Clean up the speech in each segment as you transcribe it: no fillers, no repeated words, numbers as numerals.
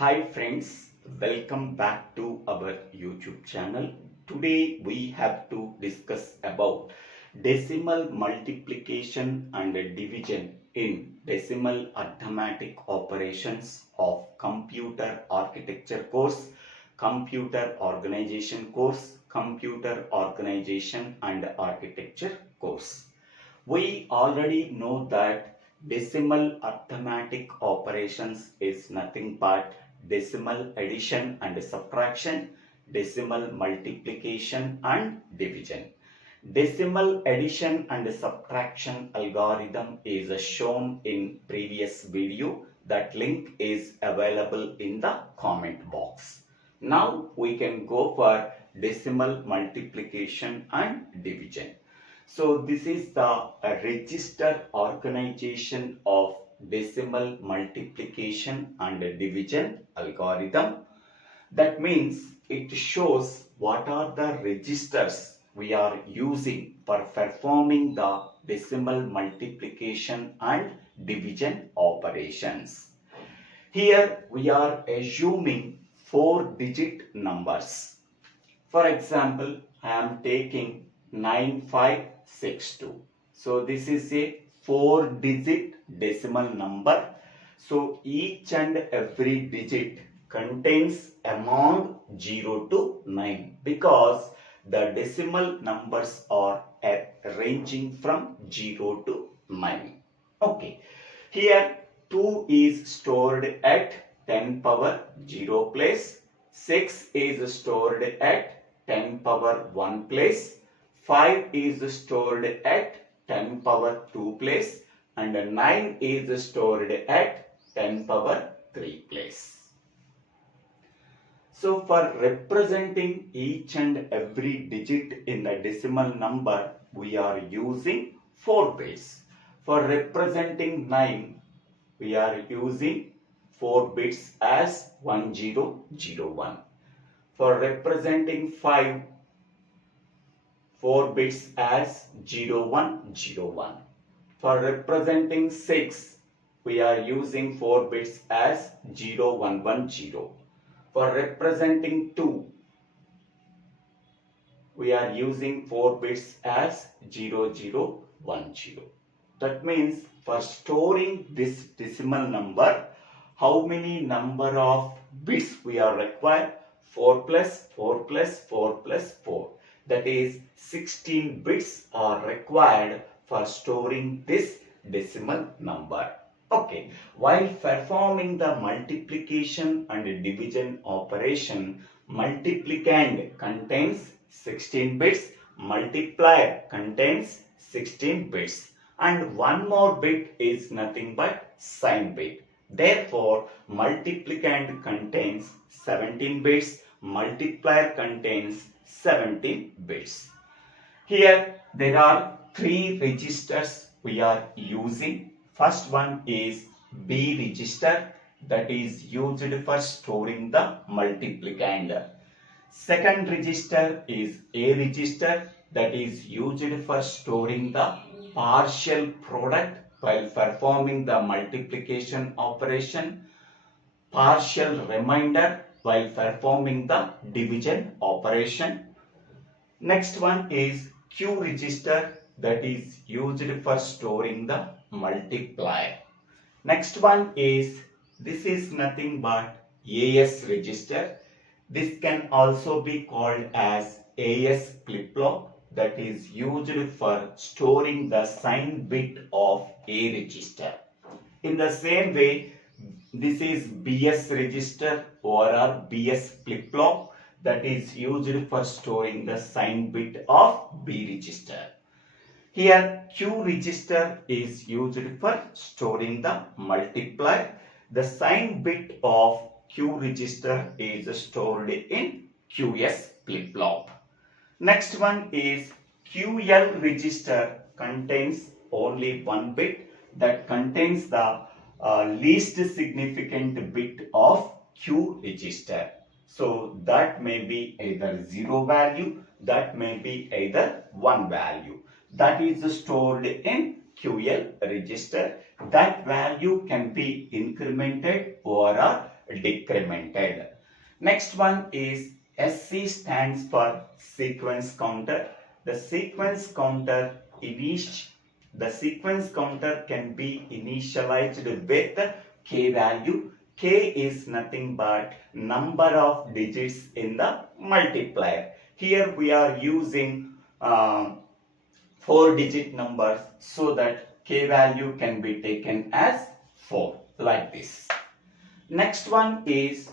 Hi friends, welcome back to our YouTube channel. Today we have to discuss about decimal multiplication and division in decimal arithmetic operations of computer architecture course, computer organization course, computer organization and architecture course. We already know that decimal arithmetic operations is nothing but decimal addition and subtraction, decimal multiplication and division. Decimal addition and subtraction algorithm is shown in previous video. That link is available in the comment box. Now we can go for decimal multiplication and division. So this is the register organization of decimal multiplication and division algorithm. That means it shows what are the registers we are using for performing the decimal multiplication and division operations. Here we are assuming 4-digit numbers. For example, I am taking 9562. So this is a 4-digit decimal number. So each and every digit contains amount 0 to 9 because the decimal numbers are ranging from 0 to 9. Okay. Here 2 is stored at 10 power 0 place. 6 is stored at 10 power 1 place. 5 is stored at 10 power 2 place and 9 is stored at 10 power 3 place. So for representing each and every digit in the decimal number, we are using 4 bits. For representing 9, we are using 4 bits as 1001. For representing 5, 4 bits as 0101. For representing 6, we are using 4 bits as 0110. For representing 2, we are using 4 bits as 0010. That means for storing this decimal number, how many number of bits we are required? 4 plus 4 plus 4 plus 4. That is 16 bits are required for storing this decimal number. Okay, while performing the multiplication and division operation, multiplicand contains 16 bits, multiplier contains 16 bits, and one more bit is nothing but sign bit. Therefore, multiplicand contains 17 bits, multiplier contains 17 bits. Here there are 3 registers we are using. First one is B register, that is used for storing the multiplicand. Second register is A register, that is used for storing the partial product while performing the multiplication operation, partial remainder while performing the division operation. Next one is Q register, that is used for storing the multiplier. Next one is, this is nothing but AS register. This can also be called as AS flip-flop, that is used for storing the sign bit of A register. In the same way, this is BS register or BS flip-flop, that is used for storing the sign bit of B register. Here Q register is used for storing the multiplier. The sign bit of Q register is stored in QS flip-flop. Next one is QL register, contains only one bit, that contains the least significant bit of Q register. So that may be either 0 value, that may be either 1 value. That is stored in QL register. That value can be incremented or decremented. Next one is SC stands for sequence counter. The sequence counter can be initialized with k value. K is nothing but number of digits in the multiplier. Here we are using 4-digit numbers, so that k value can be taken as 4, like this. Next one is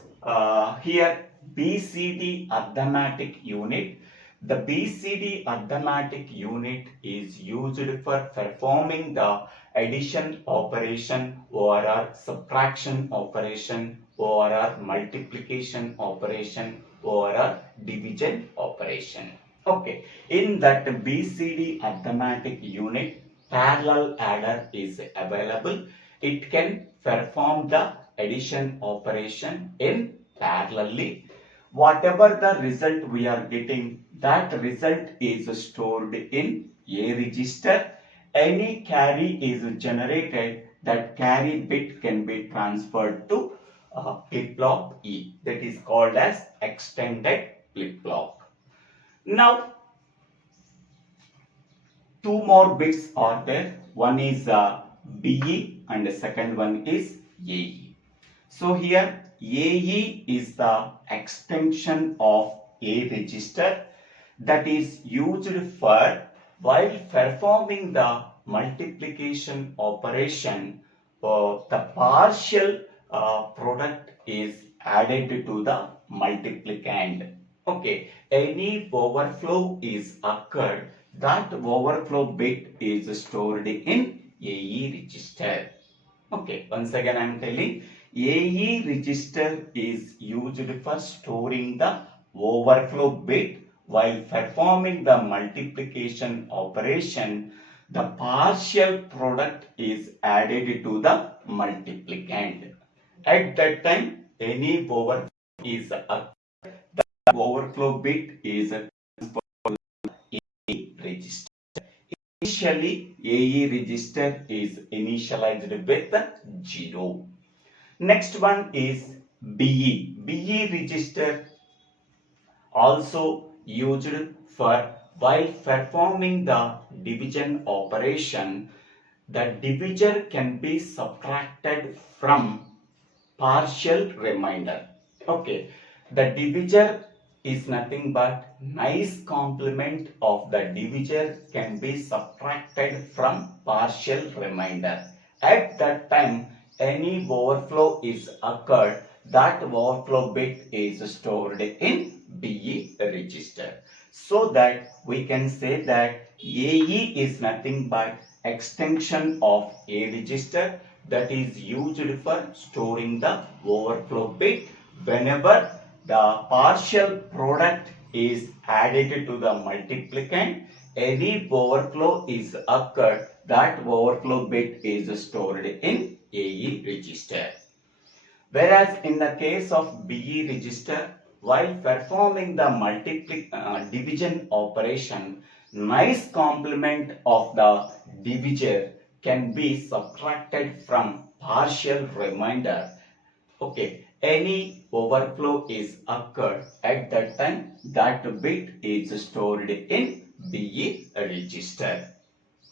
here BCD Arithmetic unit. The BCD Arithmetic unit is used for performing the addition operation or subtraction operation or multiplication operation or division operation. Okay, in that BCD Arithmetic unit, parallel adder is available. It can perform the addition operation in parallelly. Whatever the result we are getting, that result is stored in A register. Any carry is generated, that carry bit can be transferred to flip-flop E. That is called as extended flip-flop. Now, two more bits are there. One is BE and the second one is AE. So here AE is the extension of A register that is used for while performing the multiplication operation. The partial product is added to the multiplicand. Okay, any overflow is occurred, that overflow bit is stored in AE register. Okay, once again I am telling, AE register is used for storing the overflow bit while performing the multiplication operation. The partial product is added to the multiplicand. At that time, any overflow is occurred, overflow bit is transferred to AE register. Initially, AE register is initialized with 0. Next one is BE. BE register also used for while performing the division operation. The divisor can be subtracted from partial remainder. Okay, the divisor is nothing but nice complement of the divisor can be subtracted from partial remainder. At that time, any overflow is occurred, that overflow bit is stored in BE register. So that we can say that AE is nothing but extension of A register that is used for storing the overflow bit. Whenever the partial product is added to the multiplicand, any overflow is occurred, that overflow bit is stored in AE register. Whereas in the case of BE register, while performing the division operation, nice complement of the divisor can be subtracted from partial remainder. Okay, any overflow is occurred, at that time that bit is stored in BE register.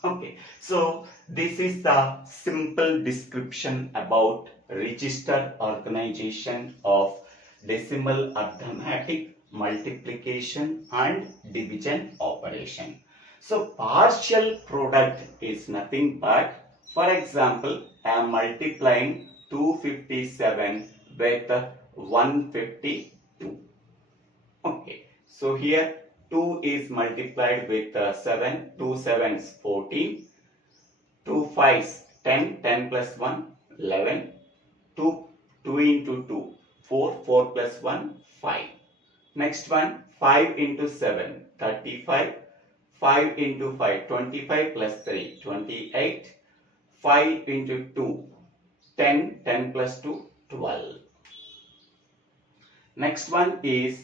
Okay, so this is the simple description about register organization of decimal arithmetic, multiplication and division operation. So partial product is nothing but, for example, I am multiplying 257 with 152. Okay, so here 2 is multiplied with 7, 2 sevens 14, 2 fives 10, 10 plus 1 11, 2 into 2 4, 4 plus 1 5. Next one 5 into 7 35, 5 into 5 25 plus 3 28, 5 into 2 10, 10 plus 2 12. Next one is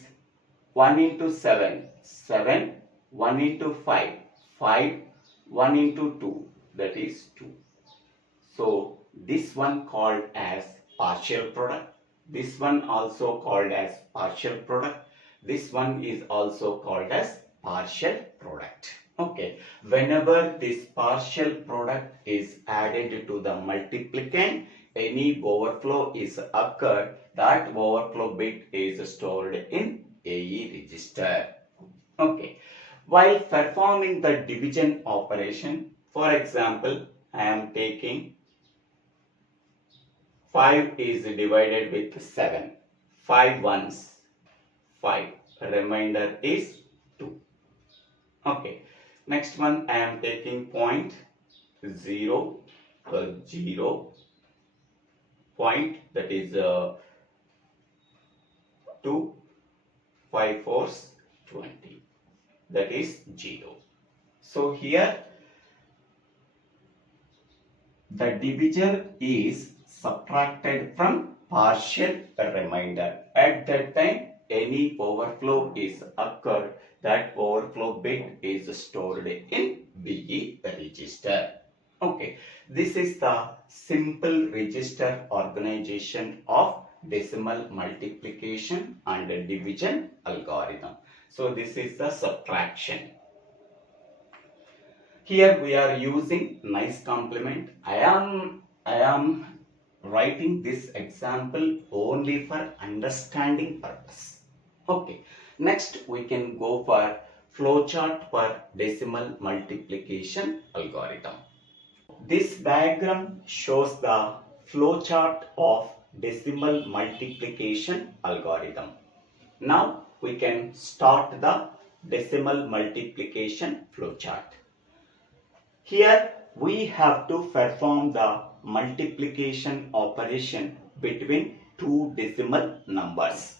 1 into 7, 7, 1 into 5, 5, 1 into 2, that is 2. So, this one called as partial product. This one also called as partial product. This one is also called as partial product. Okay, whenever this partial product is added to the multiplicand, any overflow is occurred, that overflow bit is stored in AE register. Okay, while performing the division operation, for example, I am taking 5 is divided with 7. 5 ones, 5. Remainder is 2. Okay. Next one I am taking point 0, 0, point, that is 2, 5 fours, 20. That is 0. So here the divisor is subtracted from partial remainder. At that time, any overflow is occurred, that overflow bit is stored in BE register. Okay, this is the simple register organization of decimal multiplication and division algorithm. So this is the subtraction. Here we are using nice complement. I am writing this example only for understanding purpose. Okay, next we can go for flowchart for decimal multiplication algorithm. This diagram shows the flowchart of decimal multiplication algorithm. Now we can start the decimal multiplication flowchart. Here we have to perform the multiplication operation between two decimal numbers.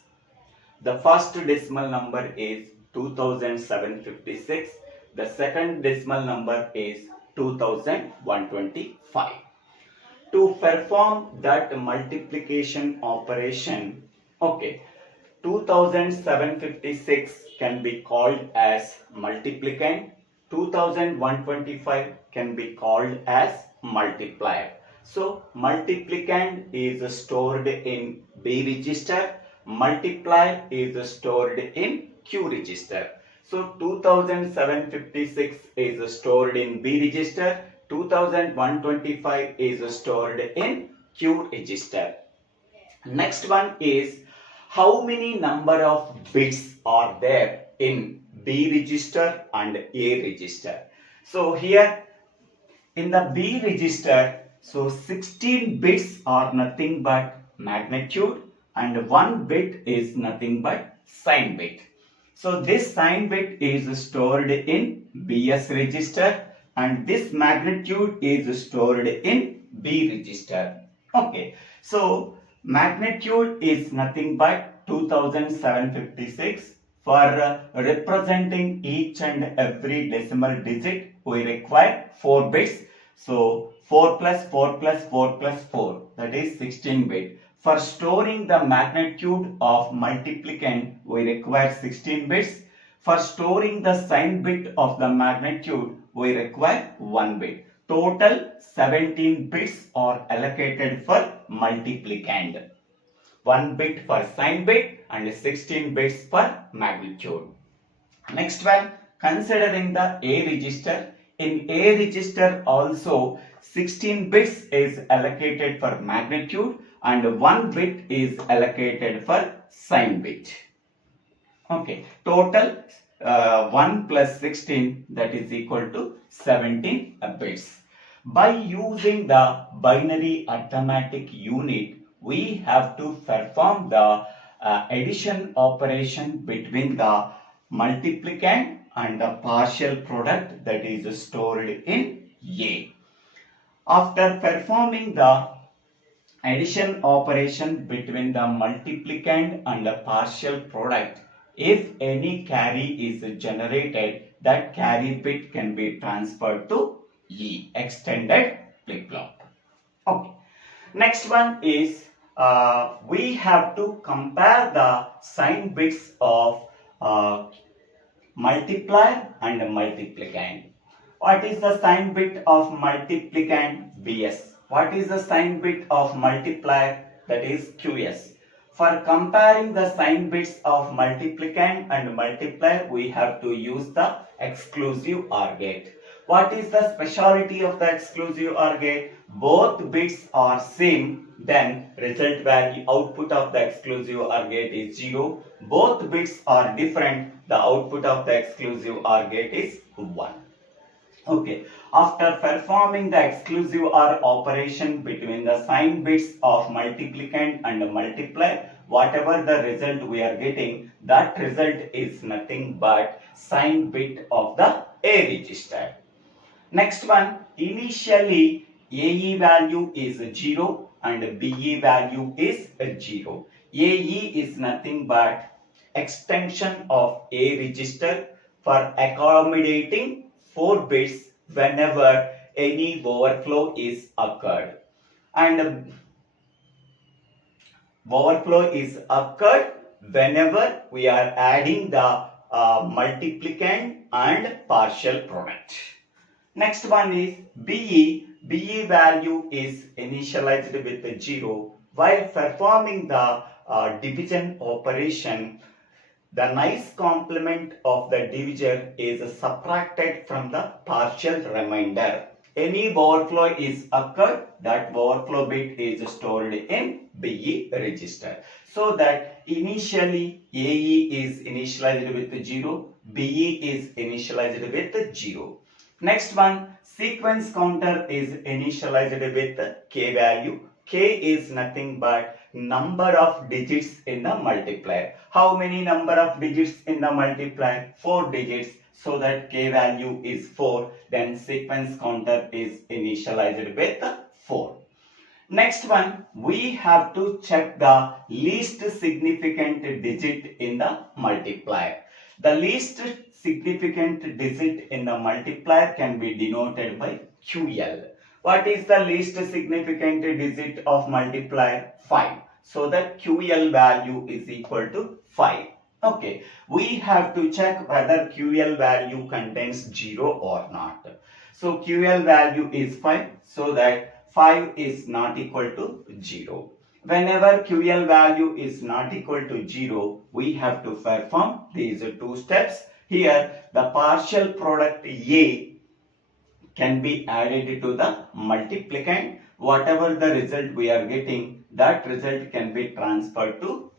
The first decimal number is 2756. The second decimal number is 2125. To perform that multiplication operation, okay, 2756 can be called as multiplicand, 2125 can be called as multiplier. So multiplicand is stored in B register, multiplier is stored in Q register. So 2756 is stored in B register, 2125 is stored in Q register. Next one is how many number of bits are there in B register and A register. So here in the B register, so 16 bits are nothing but magnitude and 1 bit is nothing but sign bit. So this sign bit is stored in BS register and this magnitude is stored in B register. Okay, so magnitude is nothing but 2756. For representing each and every decimal digit, we require 4 bits. So 4 plus 4 plus 4 plus 4, that is 16 bit. For storing the magnitude of multiplicand, we require 16 bits. For storing the sign bit of the magnitude, we require 1 bit. Total 17 bits are allocated for multiplicand. 1 bit for sign bit and 16 bits for magnitude. Next one, considering the A register. In A register also 16 bits is allocated for magnitude and 1 bit is allocated for sign bit. Okay, total 1 plus 16, that is equal to 17 bits. By using the binary arithmetic unit, we have to perform the addition operation between the multiplicand and the partial product that is stored in A. After performing the addition operation between the multiplicand and the partial product, if any carry is generated, that carry bit can be transferred to E, extended flip-flop. Okay. Next one is we have to compare the sign bits of multiplier and multiplicand. What is the sign bit of multiplicand? BS. What is the sign bit of multiplier? That is QS. For comparing the sign bits of multiplicand and multiplier, we have to use the exclusive OR gate. What is the speciality of the exclusive OR gate? Both bits are same, then result value output of the exclusive OR gate is 0. Both bits are different, the output of the exclusive OR gate is 1. Okay, after performing the exclusive OR operation between the sign bits of multiplicand and multiplier, whatever the result we are getting, that result is nothing but sign bit of the A register. Next one, initially AE value is 0 and BE value is 0. AE is nothing but extension of A register for accommodating 4 bits whenever any overflow is occurred. And overflow is occurred whenever we are adding the multiplicand and partial product. Next one is BE. BE value is initialized with 0. While performing the division operation, the nice complement of the divisor is subtracted from the partial remainder. Any overflow is occurred, that overflow bit is stored in BE register. So that initially AE is initialized with 0, BE is initialized with 0. Next one, sequence counter is initialized with K value. K is nothing but number of digits in the multiplier. How many number of digits in the multiplier? 4 digits. So that K value is 4. Then sequence counter is initialized with 4. Next one, we have to check the least significant digit in the multiplier. The least significant digit in the multiplier can be denoted by QL. What is the least significant digit of multiplier? 5. So that QL value is equal to 5. Okay, we have to check whether QL value contains 0 or not. So QL value is 5, so that 5 is not equal to 0. Whenever QL value is not equal to 0, we have to perform these 2 steps. Here, the partial product A can be added to the multiplicand. Whatever the result we are getting, that result can be transferred to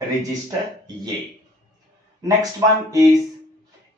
register A. Next one is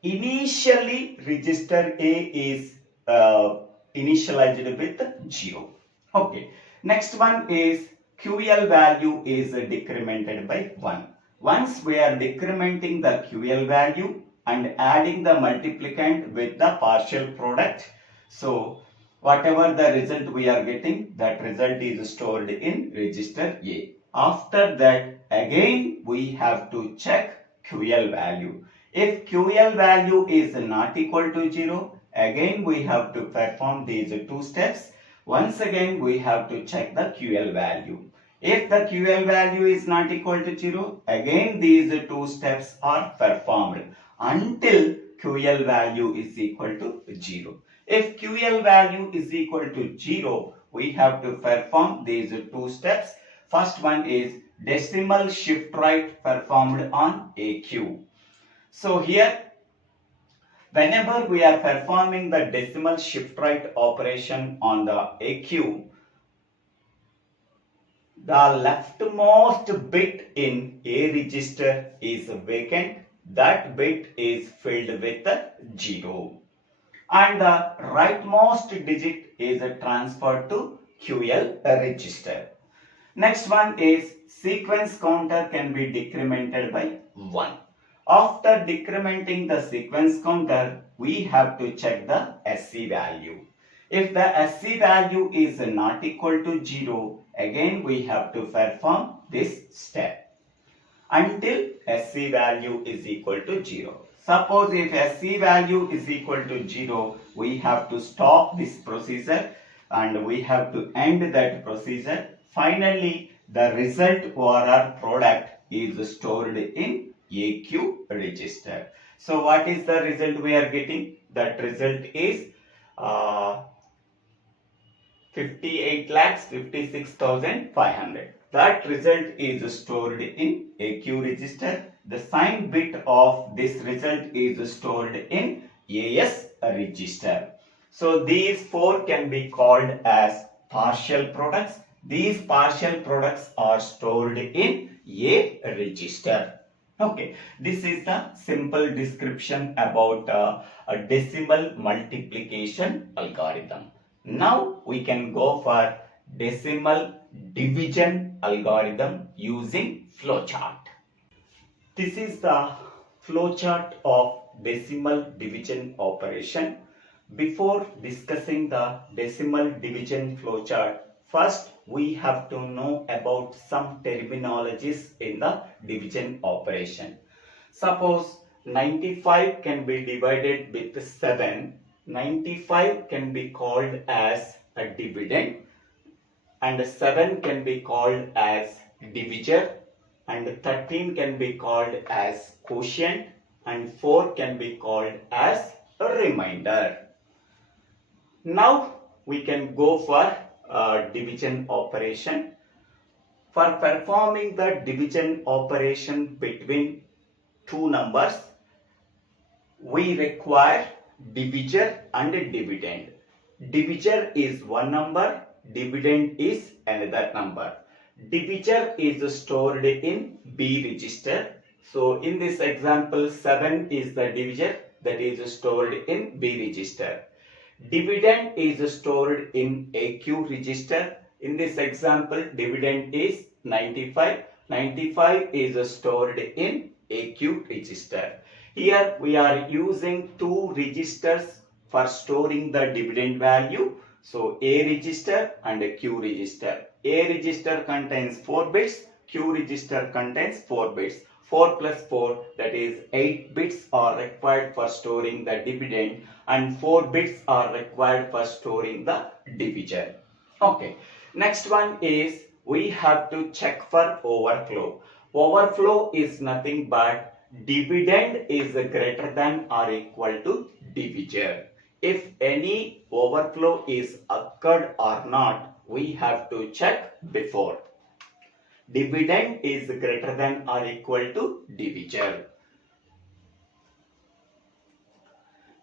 initially register A is initialized with 0. Okay. Next one is QL value is decremented by 1. Once we are decrementing the QL value and adding the multiplicand with the partial product, so whatever the result we are getting, that result is stored in register A. After that, again we have to check QL value. If QL value is not equal to 0, again we have to perform these 2 steps. Once again we have to check the QL value. If the QL value is not equal to 0, again these 2 steps are performed until QL value is equal to 0. If QL value is equal to 0, we have to perform these 2 steps. First one is decimal shift right performed on AQ. So here, whenever we are performing the decimal shift right operation on the AQ, the leftmost bit in A register is vacant. That bit is filled with 0. And the rightmost digit is transferred to QL register. Next one is sequence counter can be decremented by 1. After decrementing the sequence counter, we have to check the SC value. If the SC value is not equal to 0, again we have to perform this step until SC value is equal to 0. Suppose if SC value is equal to 0, we have to stop this procedure and we have to end that procedure. Finally, the result OR product is stored in AQ register. So what is the result we are getting? That result is 58,56,500. that result is stored in AQ register. The sign bit of this result is stored in AS register. So these four can be called as partial products. These partial products are stored in A register. Okay, this is the simple description about a decimal multiplication algorithm. Now we can go for decimal division algorithm using flowchart. This is the flowchart of decimal division operation. Before discussing the decimal division flowchart, first we have to know about some terminologies in the division operation. Suppose 95 can be divided with 7. 95 can be called as a dividend, and 7 can be called as divisor, and 13 can be called as quotient, and 4 can be called as a remainder. Now we can go for division operation. For performing the division operation between two numbers, we require divisor and dividend. Divisor is one number, dividend is another number. Divisor is stored in B register. So in this example, 7 is the divisor that is stored in B register. Dividend is stored in AQ register. In this example, dividend is 95. 95 is stored in AQ register. Here we are using two registers for storing the dividend value. So A register and Q register. A register contains 4 bits, Q register contains 4 bits. 4 plus 4, that is 8 bits are required for storing the dividend, and 4 bits are required for storing the divisor. Okay, next one is we have to check for overflow. Overflow is nothing but dividend is greater than or equal to divisor. If any overflow is occurred or not, we have to check before. Dividend is greater than or equal to divisor.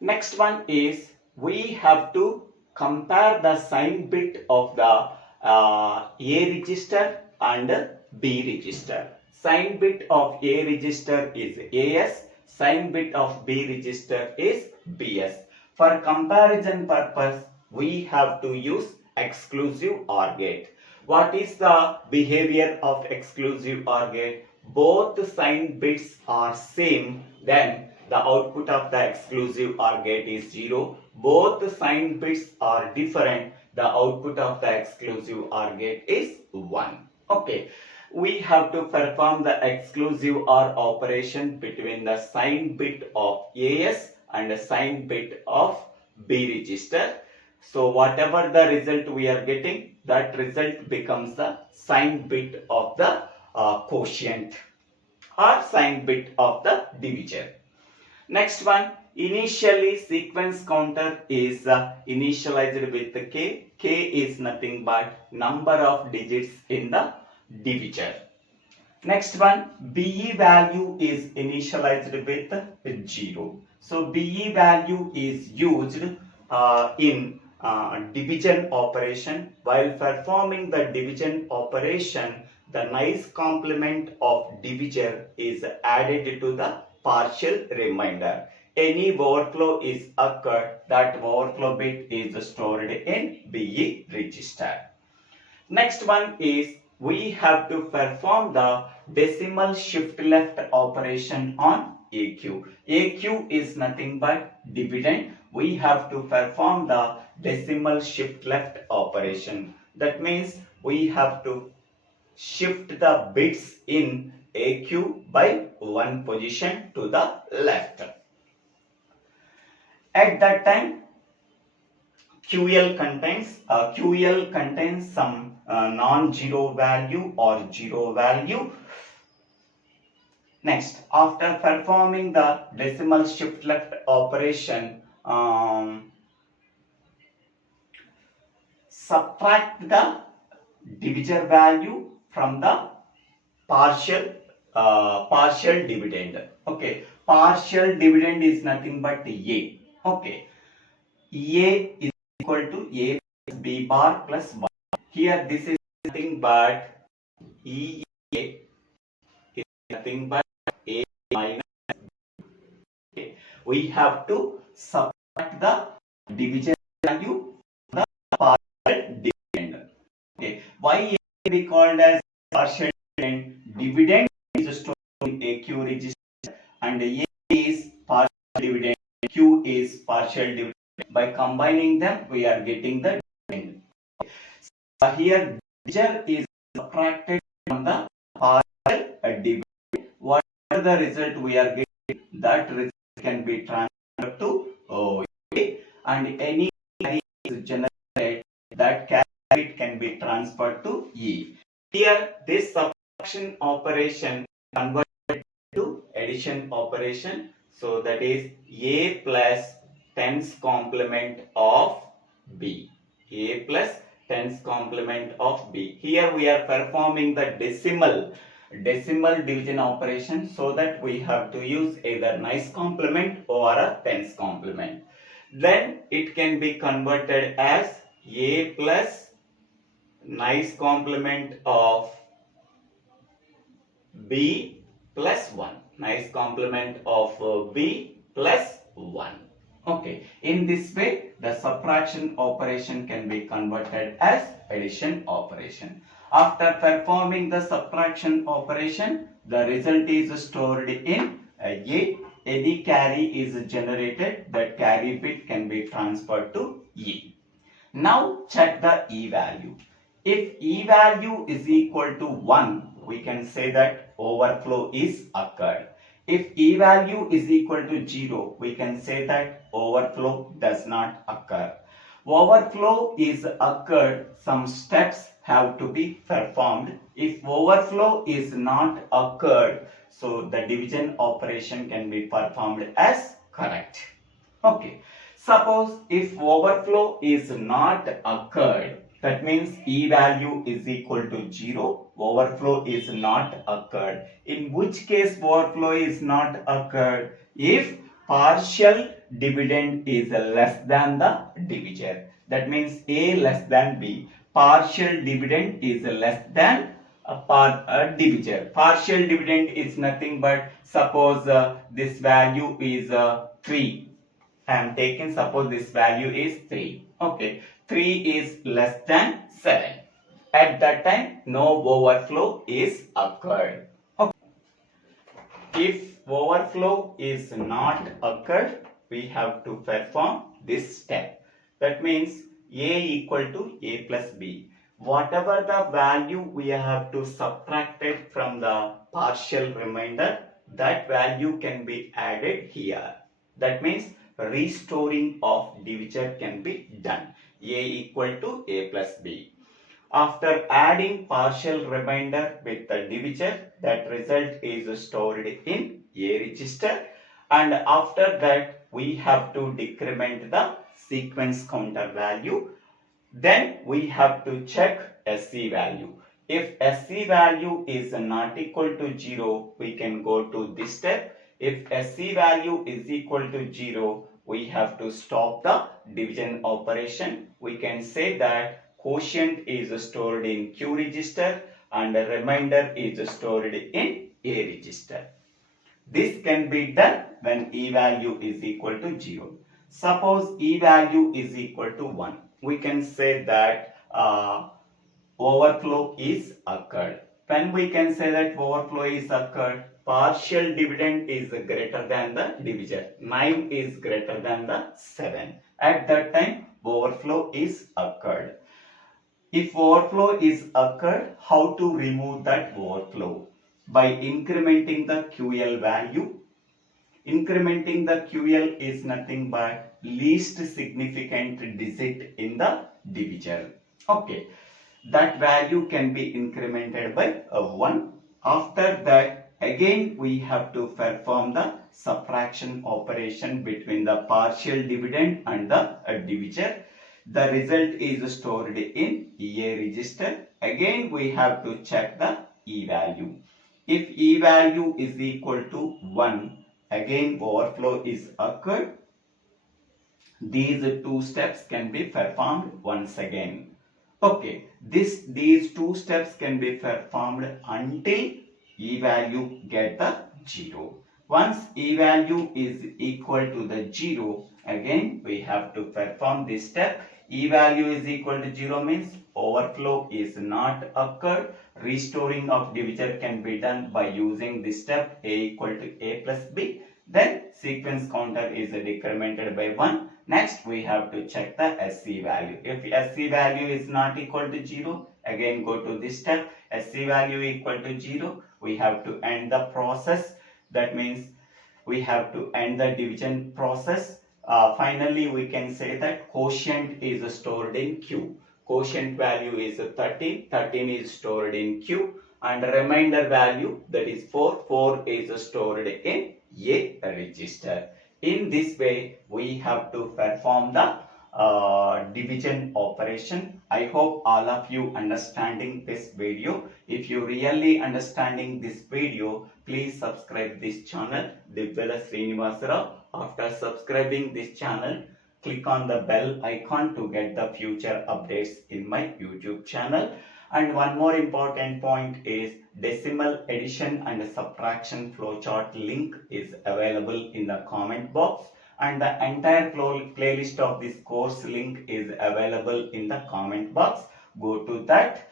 Next one is we have to compare the sign bit of the A register and B register. Sign bit of A register is AS, sign bit of B register is BS. For comparison purpose, we have to use exclusive OR gate. What is the behavior of exclusive OR gate? Both the sign bits are same, then the output of the exclusive OR gate is 0. Both the sign bits are different, the output of the exclusive OR gate is 1. Okay, we have to perform the exclusive OR operation between the sign bit of AS and the sign bit of B register. So whatever the result we are getting, that result becomes the sign bit of the quotient or sign bit of the divisor. Next one, initially sequence counter is initialized with K. K is nothing but number of digits in the divisor. Next one, BE value is initialized with 0. So BE value is used in division operation. While performing the division operation, the nice complement of divisor is added to the partial remainder. Any overflow is occurred, that overflow bit is stored in BE register. Next one is we have to perform the decimal shift left operation on AQ. AQ is nothing but dividend. We have to perform the decimal shift left operation. That means we have to shift the bits in AQ by one position to the left. At that time, QL contains some non-zero value or zero value. Next, after performing the decimal shift left operation, subtract the divisor value from the partial dividend. Okay, partial dividend is nothing but A. Okay, A is equal to A plus B bar plus 1. Here this is nothing but EA is nothing but A minus. Okay. We have to subtract the division value from the partial dividend. Okay, why A can be called as partial dividend? Dividend is stored in a Q register and A is partial dividend, Q is partial dividend. By combining them, we are getting the dividend. Here, divisor is subtracted from the partial dividend. Whatever the result we are getting, that result can be transferred to A, and any carry is generated, that carry can be transferred to E. Here, this subtraction operation converted to addition operation. So that is A plus tens complement of B. A plus tens complement of B. Here we are performing the decimal division operation, so that we have to use either nice complement or a tens complement. Then it can be converted as A plus nice complement of B plus 1. Nice complement of B plus 1. Okay, in this way the subtraction operation can be converted as addition operation. After performing the subtraction operation, the result is stored in A. Any carry is generated, that carry bit can be transferred to E. Now check the E value. If E value is equal to 1, we can say that overflow is occurred. If E value is equal to 0, we can say that overflow does not occur. Overflow is occurred, some steps have to be performed. If overflow is not occurred, so the division operation can be performed as correct. Okay, suppose if overflow is not occurred, that means E value is equal to 0, overflow is not occurred. In which case overflow is not occurred? If partial dividend is less than the divisor. That means A less than B. Partial dividend is less than a divisor. Partial dividend is nothing but, suppose this value is 3. I am taking, suppose this value is 3. Okay, 3 is less than 7. At that time, no overflow is occurred. Okay. If overflow is not occurred, we have to perform this step. That means A equal to A plus B. Whatever the value we have to subtract it from the partial remainder, that value can be added here. That means restoring of divisor can be done. A equal to A plus B. After adding partial remainder with the divisor, that result is stored in A register, and after that we have to decrement the sequence counter value. Then we have to check SC value. If SC value is not equal to 0, we can go to this step. If SC value is equal to 0, we have to stop the division operation. We can say that quotient is stored in Q register and the remainder is stored in A register. This can be done when E value is equal to 0. Suppose E value is equal to 1. We can say that overflow is occurred. When we can say that overflow is occurred, partial dividend is greater than the divisor. 9 is greater than the 7. At that time, overflow is occurred. If overflow is occurred, how to remove that overflow? By incrementing the QL value. Incrementing the QL is nothing but least significant digit in the divisor. Okay, that value can be incremented by 1. After that, again we have to perform the subtraction operation between the partial dividend and the divisor. The result is stored in EA register again we have to check the E value. If E value is equal to 1, again overflow is occurred. These two steps can be performed once again. Okay, these two steps can be performed until E value get the 0. Once E value is equal to the 0, again we have to perform this step. E value is equal to 0 means overflow is not occurred. Restoring of divisor can be done by using this step, A equal to A plus B. Then sequence counter is decremented by 1. Next we have to check the SC value. If SC value is not equal to 0, again go to this step. SC value equal to 0, we have to end the process. That means we have to end the division process. Finally we can say that quotient is stored in Q. Quotient value is 13. 13 is stored in Q, and remainder value, that is 4. 4 is stored in A register. In this way we have to perform the division operation. I hope all of you understanding this video. If you really understanding this video, please subscribe this channel, Divvela Srinivasa. After subscribing this channel, click on the bell icon to get the future updates in my YouTube channel. And one more important point is decimal addition and subtraction flowchart link is available in the comment box, and the entire playlist of this course link is available in the comment box. Go to that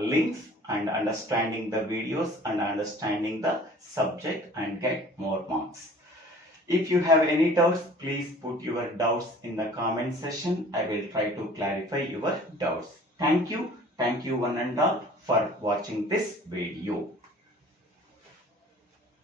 links and understanding the videos and understanding the subject and get more marks. If you have any doubts, please put your doubts in the comment section. I will try to clarify your doubts. Thank you. Thank you one and all for watching this video.